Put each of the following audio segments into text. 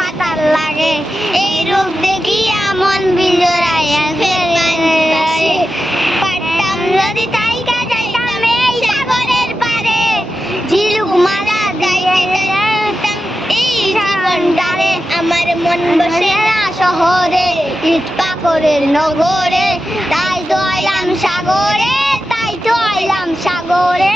মাতাল লাগে এই রূপ দেখিয়া মন বিজড়াইয়া ফেলে পারতাম যদি তাইকা যাইতাম এই সাগরের পারে ঝিলুক মারা যাইতাম এই জীবনটারে আমার মন বসে না শহরে ইট পাথরের নগরে তাই তো আইলাম সাগরে তাই তো আইলাম সাগরে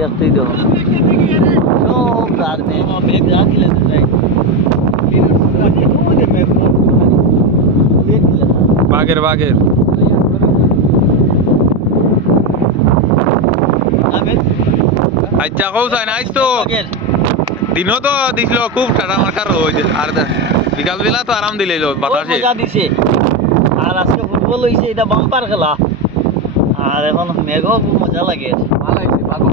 দেখতেই দেখো সব গাছ মেঘ রাখিলে বাঘের আচ্ছা কৌ চাই না আইস তো দিনও তো দিছিল খুব ঠান্ডা মাখা রয়েছে আর বিকাল বেলা তো আরাম দিলে বাতাসে দিছে আর আজকে ফুটবল হয়েছে এটা বাম্পার খেলা আর এখন মেঘও খুব মজা লাগে ভালো হয়েছে ভালো